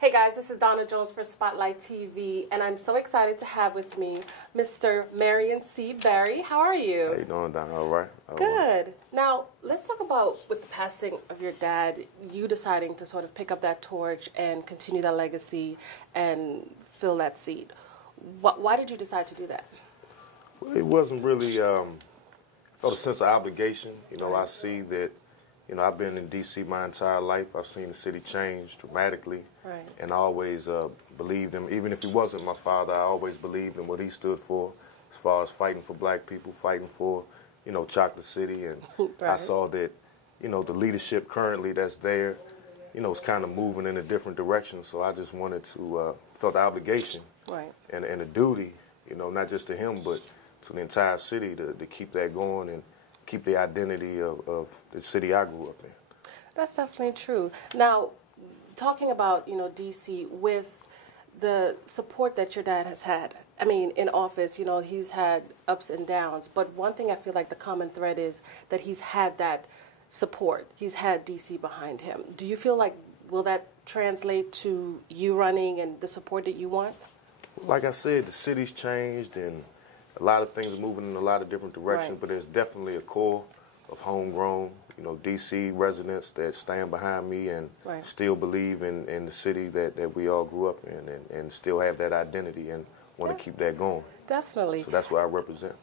Hey guys, this is Donna Jones for Spotlight TV, and I'm so excited to have with me Mr. Marion C. Barry. How are you? How you doing, Donna? All right? Good. Now, let's talk about, with the passing of your dad, you deciding to sort of pick up that torch and continue that legacy and fill that seat. Why did you decide to do that? Well, it wasn't really, felt a sense of obligation. You know, I see that, you know, I've been in D.C. my entire life. I've seen the city change dramatically. Right. And I always believed him. Even if he wasn't my father, I always believed in what he stood for as far as fighting for black people, fighting for, you know, Chocolate City. And Right. I saw that, you know, the leadership currently that's there, you know, is kind of moving in a different direction. So I just wanted to, felt the obligation Right. and a duty, you know, not just to him, but to the entire city to keep that going and keep the identity of the city I grew up in. That's definitely true. Now, talking about, you know, D.C., with the support that your dad has had, I mean, in office, you know, he's had ups and downs, but one thing I feel like the common thread is that he's had that support. He's had D.C. behind him. Do you feel like, will that translate to you running and the support that you want? Like I said, the city's changed and a lot of things are moving in a lot of different directions, Right. but there's definitely a core of homegrown, you know, D.C. residents that stand behind me and Right. still believe in the city that we all grew up in and still have that identity and want to keep that going. Definitely. So that's what I represent.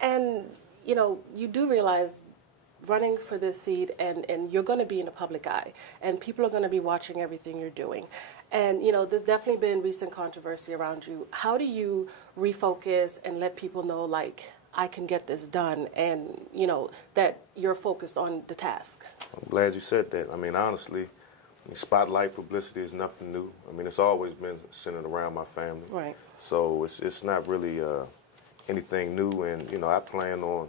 And, you know, you do realize running for this seat and you're going to be in the public eye and people are going to be watching everything you're doing. And, you know, there's definitely been recent controversy around you. How do you refocus and let people know, like, I can get this done and, you know, that you're focused on the task? I'm glad you said that. I mean, honestly, spotlight publicity is nothing new. I mean, it's always been centered around my family. Right. So it's not really anything new. And, you know, I plan on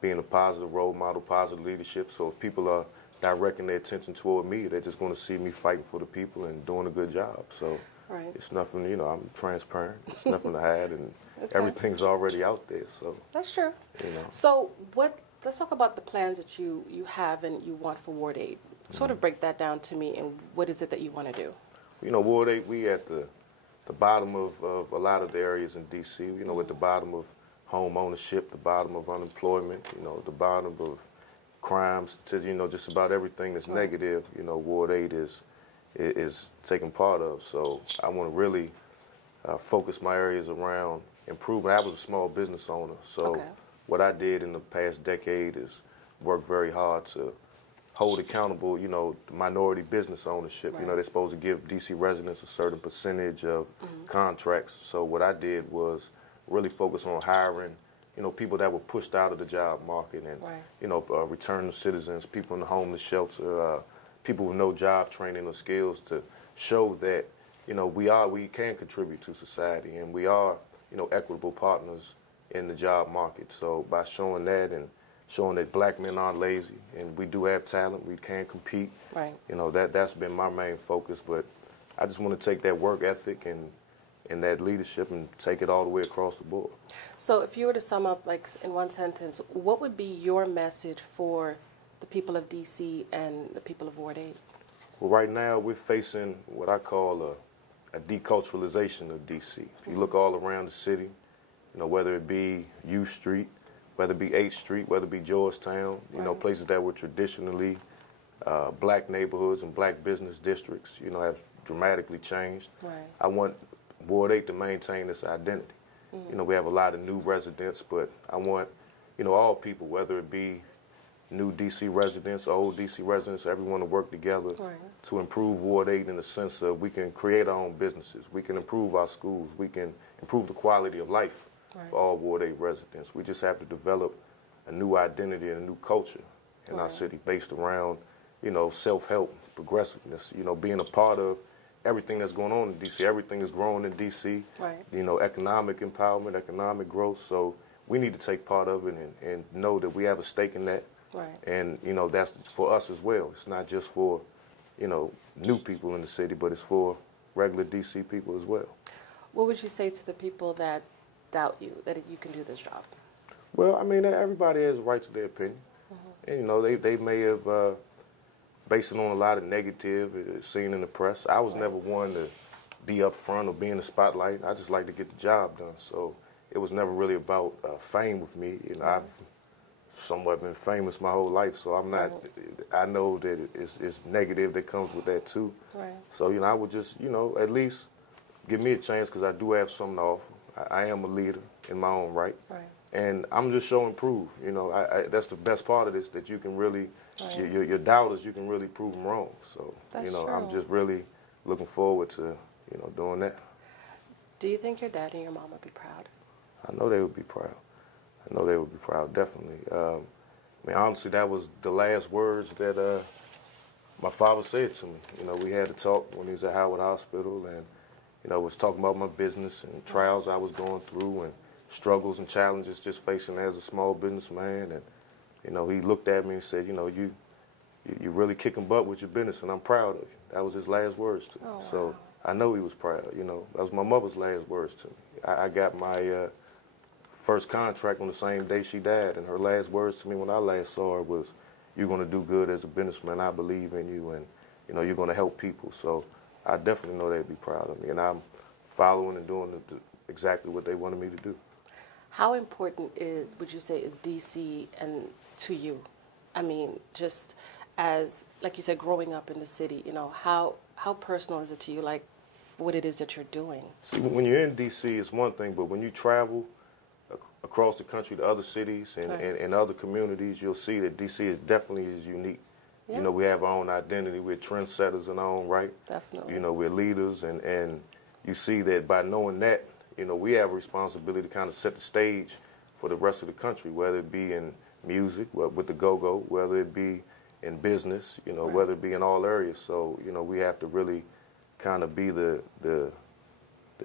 being a positive role model, positive leadership. So if people are directing their attention toward me, they're just going to see me fighting for the people and doing a good job. So Right. it's nothing, you know, I'm transparent. It's nothing to hide, and Okay. everything's already out there. So, That's true. you know. So let's talk about the plans that you have and you want for Ward 8. Sort of break that down to me, and what is it that you want to do? You know, Ward 8, we at the bottom of a lot of the areas in D.C., you know, at the bottom of home ownership, the bottom of unemployment, you know, the bottom of crimes, to, you know, just about everything that's negative, you know, Ward 8 is taking part of. So I want to really focus my areas around improving. I was a small business owner, so what I did in the past decade is work very hard to hold accountable, you know, minority business ownership. Right. You know, they're supposed to give D.C. residents a certain percentage of contracts. So what I did was really focus on hiring, you know, people that were pushed out of the job market and, Right. you know, returning citizens, people in the homeless shelter, people with no job training or skills to show that, you know, we can contribute to society and we are, you know, equitable partners in the job market. So by showing that and showing that black men aren't lazy and we do have talent, we can compete. Right. You know, that's been my main focus, but I just want to take that work ethic and that leadership and take it all the way across the board. So if you were to sum up, like, in one sentence, what would be your message for the people of D.C. and the people of Ward 8? Well, right now we're facing what I call a deculturalization of D.C. If you look all around the city, you know, whether it be U Street, whether it be 8th Street, whether it be Georgetown, you know, places that were traditionally black neighborhoods and black business districts, you know, have dramatically changed. Right. I want Ward 8 to maintain its identity. You know, we have a lot of new residents, but I want, you know, all people, whether it be new D.C. residents, old D.C. residents, everyone to work together to improve Ward 8 in the sense of we can create our own businesses, we can improve our schools, we can improve the quality of life for all Ward 8 residents. We just have to develop a new identity and a new culture in our city based around, you know, self-help, progressiveness, you know, being a part of everything that's going on in D.C. Everything is growing in D.C., you know, economic empowerment, economic growth. So we need to take part of it and know that we have a stake in that. And, you know, that's for us as well. It's not just for, you know, new people in the city, but it's for regular D.C. people as well. What would you say to the people that doubt you, that you can do this job? Well, I mean, everybody has a right to their opinion. And, you know, they may have based it on a lot of negative seen in the press. I was never one to be up front or be in the spotlight. I just like to get the job done. So it was never really about fame with me. You know, I've somewhat been famous my whole life, so I'm not. I know that it's negative that comes with that too. Right. So I would just at least give me a chance because I do have something to offer. I am a leader in my own right. Right. And I'm just showing proof. That's the best part of this, that you can really, your doubters, you can really prove them wrong. So, That's I'm true. just really looking forward to, doing that. Do you think your dad and your mom would be proud? I know they would be proud. I know they would be proud, definitely. Honestly, that was the last words that my father said to me. We had a talk when he was at Howard Hospital, and, was talking about my business and trials I was going through and struggles and challenges just facing as a small businessman. And, he looked at me and said, you really kicking butt with your business, and I'm proud of you. That was his last words to me. Oh, wow. So I know he was proud. That was my mother's last words to me. I got my first contract on the same day she died, and her last words to me when I last saw her was, "You're going to do good as a businessman. I believe in you, and you're going to help people." So I definitely know they'd be proud of me, and I'm following and doing exactly what they wanted me to do. How important would you say is D.C. and to you? I mean, just as, like you said, growing up in the city, how personal is it to you, like what it is that you're doing? See, when you're in D.C., it's one thing, but when you travel across the country to other cities and other communities, you'll see that D.C. is definitely unique. Yeah. We have our own identity. We're trendsetters in our own right. Definitely. We're leaders, and you see that by knowing that, we have a responsibility to kind of set the stage for the rest of the country, whether it be in music, with the go-go, whether it be in business, whether it be in all areas. So, we have to really kind of be the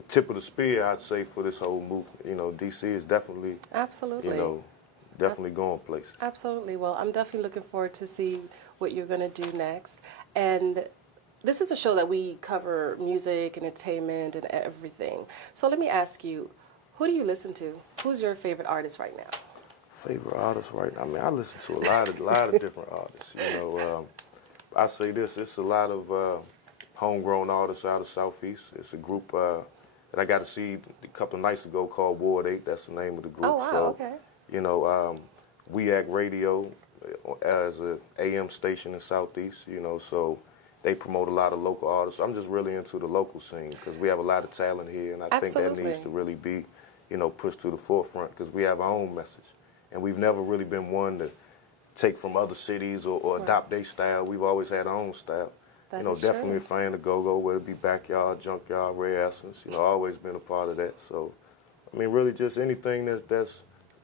tip of the spear, I'd say, for this whole movement. D.C. is definitely, absolutely, definitely going places. Absolutely. Well, I'm definitely looking forward to see what you're going to do next. And this is a show that we cover music, entertainment, and everything. So let me ask you, who do you listen to? Who's your favorite artist right now? Favorite artist right now? I listen to a lot of different artists. I say this, it's a lot of homegrown artists out of Southeast. It's a group that I got to see a couple of nights ago called Ward 8. That's the name of the group. Oh, wow, so, okay. We Act Radio as an AM station in Southeast, so they promote a lot of local artists. I'm just really into the local scene because we have a lot of talent here, and I think that needs to really be, pushed to the forefront because we have our own message. And we've never really been one to take from other cities or adopt their style. We've always had our own style. Definitely a fan of go-go, whether it be backyard, junkyard, rare essence. Always been a part of that. So, really just anything that's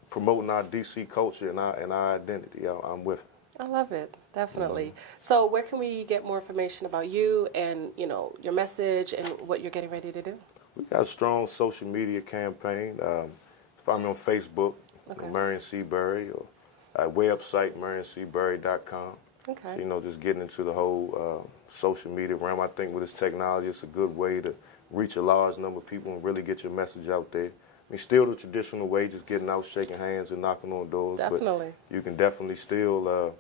promoting our D.C. culture and our identity, I'm with it. I love it, definitely. So where can we get more information about you and, your message and what you're getting ready to do? We got a strong social media campaign. Find me on Facebook, Marion C. Barry, or our website, marioncbarry.com. Okay. So, just getting into the whole social media realm. I think with this technology, it's a good way to reach a large number of people and really get your message out there. Still the traditional way, just getting out, shaking hands, and knocking on doors. Definitely. But you can definitely still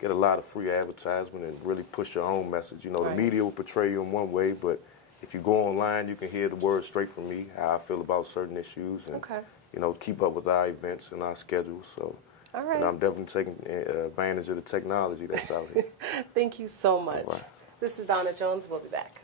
get a lot of free advertisement and really push your own message. The media will portray you in one way, but if you go online, you can hear the words straight from me, how I feel about certain issues, and keep up with our events and our schedules. So, all right. I'm definitely taking advantage of the technology that's out here. Thank you so much. All right. This is Donna Jones. We'll be back.